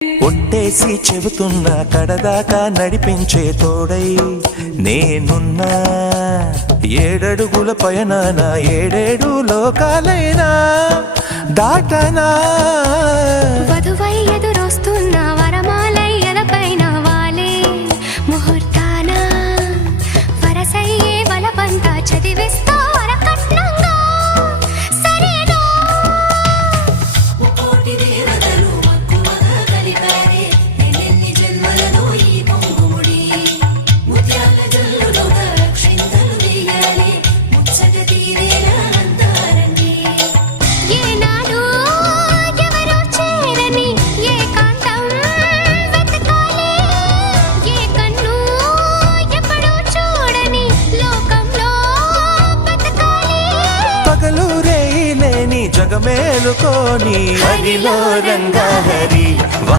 ఒట్టేసి చెబుతున్నా కడదాకా నడిపించే తోడై నేనున్నా. 7 అడుగుల పయనాన 7 లోకాలైనా దాటనా. వధువై ఎదురొస్తున్న వరమాలయ్యలపైన వాలే ముహూర్తాన వరసయ్యే బలపంతా చదివిస్తా వరకట్నంగా. సరేనా కోటి దేవతలు మక్కువగా కలిపారే ఎన్నెన్ని జన్మలలో ఈ పొంగుముడి. ముత్యాల జల్లులోగా రక్షింతలు వేయాలి ముచ్చట తీరేలా అంతారండి. ఏనాడు ఎవరో చేరని ఏకాంతం వెతకాలి. ఏ కన్ను ఎప్పుడూ చూడని లోకంలో బతకాలి. పగలు రేయి లేని జగమేలుకోని హరిలో రంగా హరి.